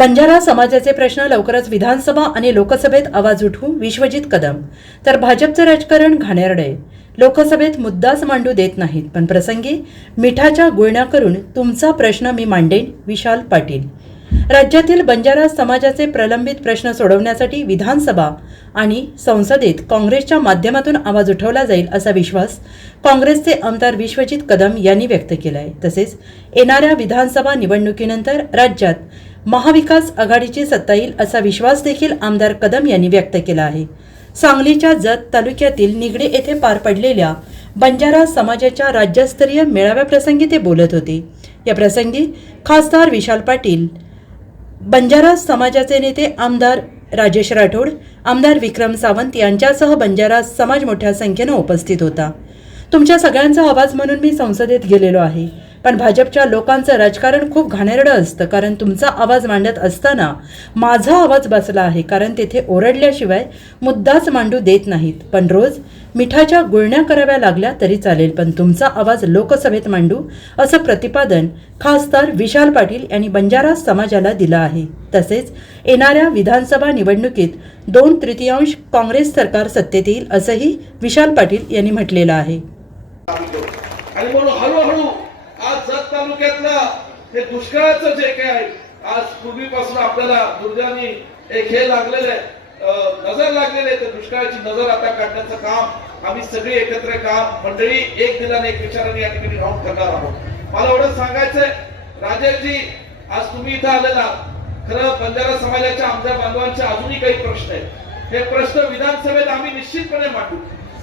बंजारा समाजाचे प्रश्न लवकरच विधानसभा आणि लोकसभेत आवाज उठवू विश्वजित कदम. तर भाजपचं राजकारण घाणेरडे. लोकसभेत मुद्दाच मांडू देत नाहीत. पण प्रसंगी मिठाच्या गुळण्या करून तुमचा प्रश्न मी मांडेन विशाल पाटील. राज्यातील बंजारा समाजाचे प्रलंबित प्रश्न सोडवण्यासाठी विधानसभा आणि संसदेत काँग्रेसच्या माध्यमातून आवाज उठवला जाईल असा विश्वास काँग्रेसचे आमदार विश्वजित कदम यांनी व्यक्त केला आहे तसेच येणाऱ्या विधानसभा निवडणुकीनंतर राज्यात महाविकास आघाडीची सत्ता येईल असा विश्वास देखील आमदार कदम यांनी व्यक्त केला आहे. सांगलीच्या जत तालुक्यातील निगडी येथे पार पडलेल्या बंजारा समाजाच्या राज्यस्तरीय मेळाव्याप्रसंगी ते बोलत होते. या प्रसंगी खासदार विशाल पाटील बंजारा समाजाचे नेते आमदार राजेश राठोड आमदार विक्रम सावंत यांच्यासह बंजारा समाज मोठ्या संख्येनं उपस्थित होता. तुमच्या सगळ्यांचा आवाज म्हणून मी संसदेत गेलेलो आहे. पण भाजपच्या लोकांचं राजकारण खूप घाणेरडं असतं कारण तुमचा आवाज मांडत असताना माझा आवाज बसला आहे कारण तेथे ओरडल्याशिवाय मुद्दाच मांडू देत नाहीत. पण रोज मिठाच्या गुळण्या कराव्या लागल्या तरी चालेल पण तुमचा आवाज लोकसभेत मांडू असं प्रतिपादन खासदार विशाल पाटील यांनी बंजारा समाजाला दिलं आहे. तसेच येणाऱ्या विधानसभा निवडणुकीत दोन तृतीयांश काँग्रेस सरकार सत्तेत येईल असंही विशाल पाटील यांनी म्हटलेलं आहे. आणि म्हणून हळूहळू आज जत तालुक्यातला हे दुष्काळाचं जे काय आज पूर्वीपासून आपल्याला दुर्दैवाने एक हे लागलेलं आहे. नजर लागलेले तर दुष्काळाची नजर आता काढण्याचं काम आम्ही सगळे एकत्र काम मंडळी एक दिलाने एक विचाराने या ठिकाणी राहून करणार आहोत. मला एवढं सांगायचंय राजेशजी आज तुम्ही इथं आलेला खरं बंजारा समाजाच्या आमदार बांधवांचे अजूनही काही प्रश्न आहेत. हे प्रश्न विधानसभेत आम्ही निश्चितपणे मांडू.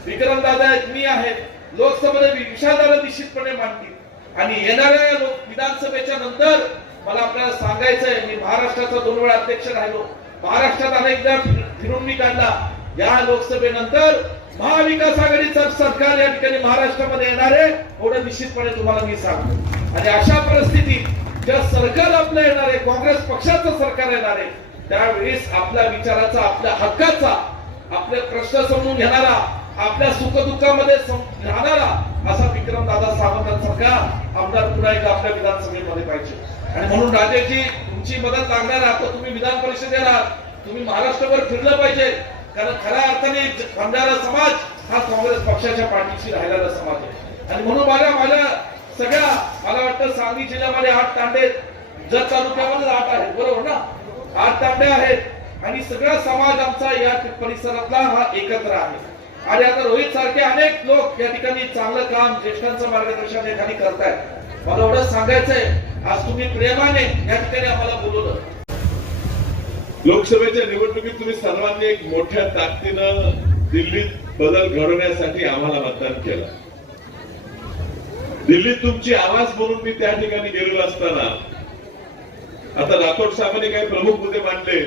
विक्रम दादा आहेत मी आहेत लोकसभेत विषादाला निश्चितपणे मांडतील. आणि येणाऱ्या लोक विधानसभेच्या नंतर मला आपल्याला सांगायचंय मी महाराष्ट्राचा दोन वेळा अध्यक्ष राहिलो. महाराष्ट्रात अनेकदा फिरून निघाला या लोकसभेनंतर महाविकास आघाडीचं सरकार या ठिकाणी महाराष्ट्रामध्ये येणार आहे एवढं निश्चितपणे तुम्हाला मी सांगतो. आणि अशा परिस्थितीत ज्या सरकार आपलं येणार आहे काँग्रेस पक्षाचं सरकार येणार आहे त्यावेळेस आपल्या विचाराचा आपल्या हक्काचा आपले प्रश्न समजून घेणारा आपल्या सुखदुःखामध्ये राहणारा असा विक्रम दादा सावंतांसारखा आमदार पुन्हा एकदा आपल्या विधानसभेमध्ये पाहिजे. आणि म्हणून राजेशजी तुमची मदत लागणार आता तुम्ही विधान परिषदेला तुम्ही महाराष्ट्रभर फिरलं पाहिजे. कारण खऱ्या अर्थाने बंजारा समाज हा काँग्रेस पक्षाच्या पाठीशी राहिलेला समाज आहे. आणि म्हणून माझ्या माझ्या सगळ्या मला वाटतं सांगली जिल्ह्यामध्ये आठ तांडे जत तालुक्यामध्ये आठ आहेत बरोबर ना? आठ तांडे आहेत. आणि सगळा समाज आमचा या परिसरातला हा एकत्र आहे. आणि आता रोहित सारखे अनेक लोक या ठिकाणी चांगलं काम ज्येष्ठांचं मार्गदर्शन या ठिकाणी करतायत. मला एवढं सांगायचंय. आज तुम्ही प्रेमाने या ठिकाणी आम्हाला बोलवलं. लोकसभेच्या निवडणुकीत तुम्ही सर्वांनी एक मोठ्या ताकदीनं दिल्लीत बदल घडवण्यासाठी आम्हाला मतदान केलं. दिल्लीत तुमची आवाज म्हणून मी त्या ठिकाणी गेलेलो असताना आता राठोड साहेबांनी काही प्रमुख मुद्दे मांडले.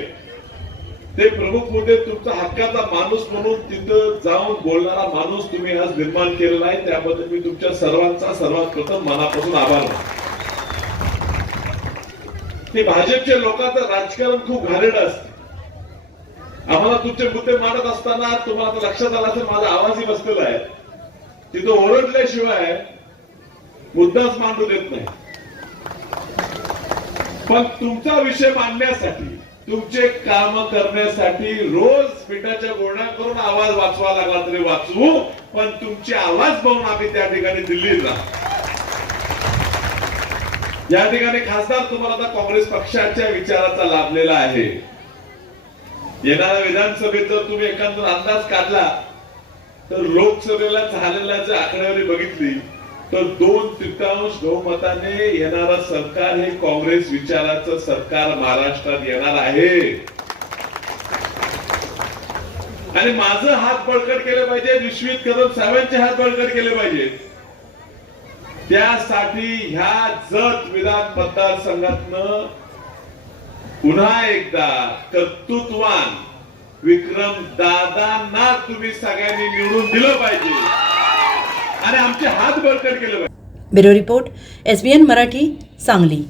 ते प्रमुख मुद्दे तुमचा हक्काचा माणूस म्हणून तिथं जाऊन बोलणारा माणूस तुम्ही आज निर्माण केलेला आहे. त्याबद्दल मी तुमच्या सर्वांचा सर्वात प्रथम मनापासून आभार मानतो. ते भाजपच्या लोकांचं राजकारण खूप घाणेरडं असते. आम्हाला तुमचे मुद्दे मांडत असताना तुम्हाला आता लक्षात आला तर माझा आवाजही बसलेला आहे. तिथं ओरडल्याशिवाय मुद्दाच मांडू देत नाही. पण तुमचा विषय मांडण्यासाठी तुमचे काम करण्यासाठी रोज पिठाच्या गोळण्या करून आवाज वाचवा लागला तरी वाचवू पण तुमचे आवाज पाहून आम्ही त्या ठिकाणी दिल्लीत राहू. या ठिकाणी खासदार तुम्हाला आता काँग्रेस पक्षाच्या विचाराचा लाभलेला आहे. येणाऱ्या विधानसभेत जर तुम्ही एखादा अंदाज काढला तर लोकसभेला झालेल्या जर आकडेवारी बघितली तर दोन तृतीयांश बहुमताने येणारं सरकार हे काँग्रेस विचाराचं सरकार महाराष्ट्रात येणार आहे. आणि माझं हात बळकट केलं पाहिजे विश्वित कदम साहेबांचे हात बळकट केले पाहिजेत त्यासाठी ह्या जत विधान मतदारसंघातनं पुन्हा एकदा कर्तृत्वान विक्रम दादांना तुम्ही सगळ्यांनी निवडून दिलं पाहिजे. आणि आमचे हात बळकट केले पाहिजे. Bureau report S B N Marathi Sangli.